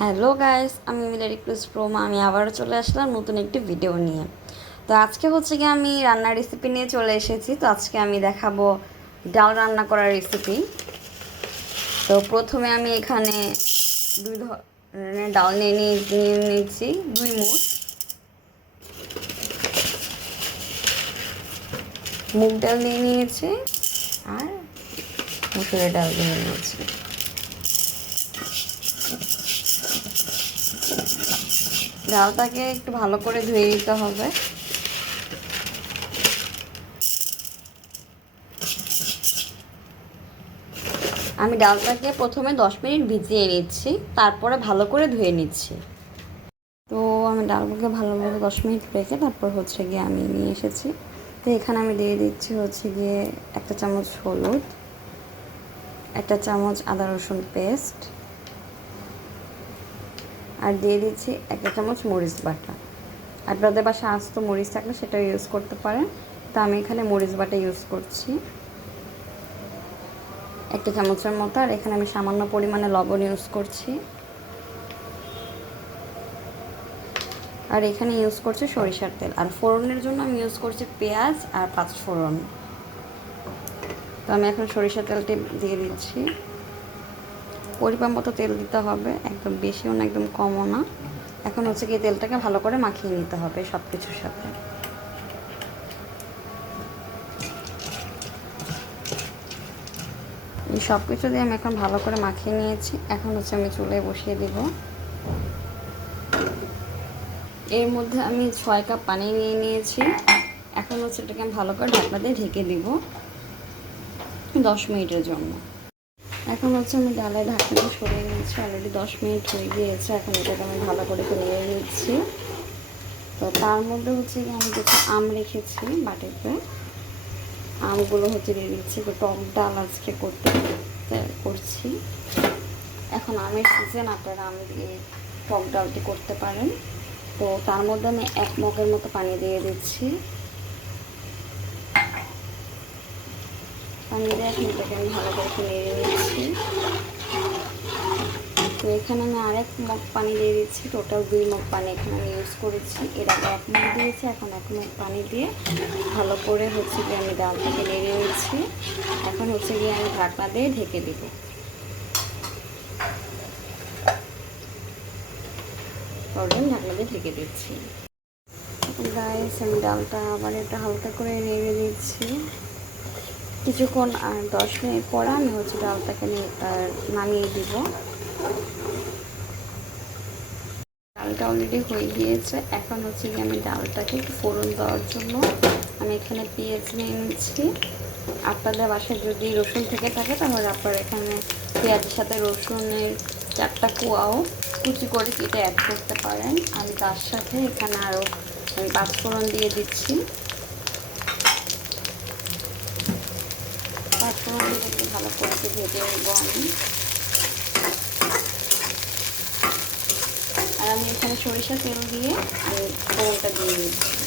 Hello guys, আমি মিলারি cruise প্রোমা আমি আবারও চলে আসলাম নতুন একটি ভিডিও নিয়ে। তো আজকে হচ্ছে কি আমি রান্নার রেসিপি নিয়ে চলে এসেছি। তো আজকে আমি দেখাবো ডাল রান্না করার রেসিপি তো প্রথমে আমি এখানে দুই ধরনের ডাল নিয়ে নিয়ে নিয়ে নিয়েছি দুই মুঠ। মুগ ডাল নিয়ে নিয়েছি আর মুসুরের ডাল নিয়ে নিয়েছি। ডালটাকে একটু ভালো করে ধুয়ে নিতে হবে। আমি ডালটাকে প্রথমে দশ মিনিট ভিজিয়ে নিচ্ছি, তারপরে ভালো করে ধুয়ে নিচ্ছি। তো আমি ডালগুলোকে ভালোভাবে দশ মিনিট রেখে তারপর হচ্ছে গিয়ে আমি নিয়ে এসেছি। তো এখানে আমি দিয়ে দিচ্ছি হচ্ছে গিয়ে একটা চামচ হলুদ, একটা চামচ আদা রসুন পেস্ট আর দিয়ে দিচ্ছি একটা চামচ মরিচ বাটা। আপনাদের বাসায় আস্ত মরিচ থাকলে সেটা ইউজ করতে পারেন। তো আমি এখানে মরিচ বাটা ইউজ করছি। একটা চামচের মতো। আর এখানে আমি সামান্য পরিমাণে লবণ ইউজ করছি। আর এখানে ইউজ করছি সরিষার তেল। আর ফোড়নের জন্য আমি ইউজ করছি পেঁয়াজ আর পাঁচ ফোড়ন। তো আমি এখন সরিষার তেলটি দিয়ে দিচ্ছি। পরিমাণ মতো তেল দিতে হবে, একদম বেশিও না, একদম কমও না। এখন হচ্ছে কি তেলটাকে ভালো করে মাখিয়ে নিতে হবে সব কিছুর সাথে। সব কিছু দিয়ে আমি এখন ভালো করে মাখিয়ে নিয়েছি। এখন হচ্ছে আমি চুলে বসিয়ে দিব। এর মধ্যে আমি ছয় কাপ পানি নিয়ে নিয়েছি। এখন হচ্ছে এটাকে আমি ভালো করে ঢাকনা দিয়ে ঢেকে দিব দশ মিনিটের জন্য। এখন হচ্ছে আমি ডালের ঢাকনাটা সরিয়ে নিচ্ছি অলরেডি দশ মিনিট হয়ে গিয়েছে, এখন এটাকে আমি ভালো করে নেড়ে নিচ্ছি। তো তার মধ্যে হচ্ছে আমি কিছু আম রেখেছি বাটিতে। আমগুলো হচ্ছে দিয়ে দিচ্ছি টক ডাল আজকে করতে করছি। এখন আমের সিজন আপনারা আম দিয়ে টক ডালটি করতে পারেন। তো তার মধ্যে আমি এক মগের মতো পানি দিয়ে দিচ্ছি। পানি দিয়ে এখন এটাকে আমি ভালো করে নেড়ে নিচ্ছি তো এখানে আমি আরেক মগ পানি দিয়ে দিচ্ছি টোটাল দুই মগ পানি এখানে আমি ইউজ করেছি। এর আগে এক মগ দিয়েছি, এখন এক মগ পানি দিয়ে ভালো করে হচ্ছে গিয়ে আমি ডালটাকে নেড়ে নিচ্ছি। এখন হচ্ছে গিয়ে আমি ঢাকনা দিয়ে ঢেকে দিব। ঢাকনা দিয়ে ঢেকে দিচ্ছি। গাইস আমি ডালটা আবার এটা হালকা করে নেড়ে দিচ্ছি কিছুক্ষণ আর দশ মিনিট পরে আমি হচ্ছে ডালটাকে নামিয়ে দিব। ডালটা অলরেডি হয়ে গিয়েছে। এখন হচ্ছে কি আমি ডালটাকে ফোড়ন দেওয়ার জন্য আমি এখানে পেঁয়াজ নিয়ে নিচ্ছি। আপনাদের বাসায় যদি রসুন থেকে থাকে, তাহলে আপনারা এখানে পেঁয়াজের সাথে রসুনের চারটা কুয়াও কুচি করে কেটে অ্যাড করতে পারেন। আমি তার সাথে এখানে আরও পাঁচফোড়ন দিয়ে দিচ্ছি পাঁচফোড়ন দিয়ে একটু ভালো করে ভেজে নেব আমি। আর আমি এখানে সরিষা তেল দিয়ে আমি দিয়ে দিচ্ছি।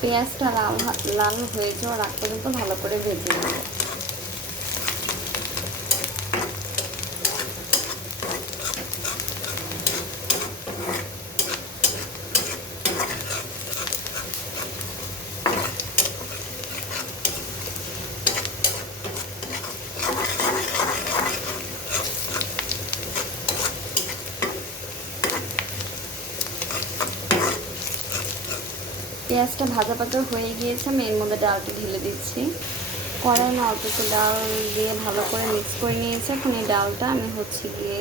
পেঁয়াজটা লাল লাল হয়ে যাওয়ার আগ পর্যন্ত ভালো করে ভেজে নেব। পেঁয়াজটা ভাজা ভাজা হয়ে গিয়েছে, আমি এর মধ্যে ডালটা ঢেলে দিচ্ছি। কড়াই না অল্প একটু ডাল দিয়ে ভালো করে মিক্স করে নিয়েছি। এখন এই ডালটা আমি হচ্ছে গিয়ে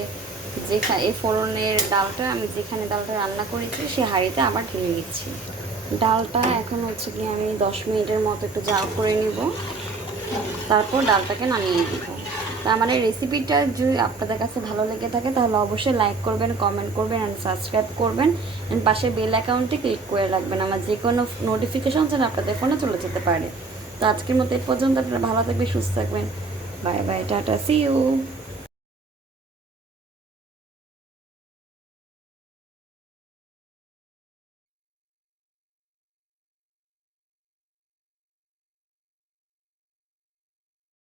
যেখানে, এই ফোড়নের ডালটা, আমি যেখানে ডালটা রান্না করেছি, সে হাঁড়িতে আবার ঢেলে দিচ্ছি। ডালটা এখন হচ্ছে গিয়ে আমি দশ মিনিটের মতো একটু জাল করে নিব। তারপর ডালটাকে নামিয়ে দিব তা আমার এই রেসিপিটা যদি আপনাদের কাছে ভালো লেগে থাকে, তাহলে অবশ্যই লাইক করবেন কমেন্ট করবেন অ্যান্ড সাবস্ক্রাইব করবেন। অ্যান্ড পাশে বেল অ্যাকাউন্টে ক্লিক করে রাখবেন। আমার যে কোনো নোটিফিকেশান যেন আপনাদের ফোনে চলে যেতে পারে। তো আজকের মতো এ পর্যন্ত আপনারা ভালো থাকবেন, সুস্থ থাকবেন। Bye bye tata see you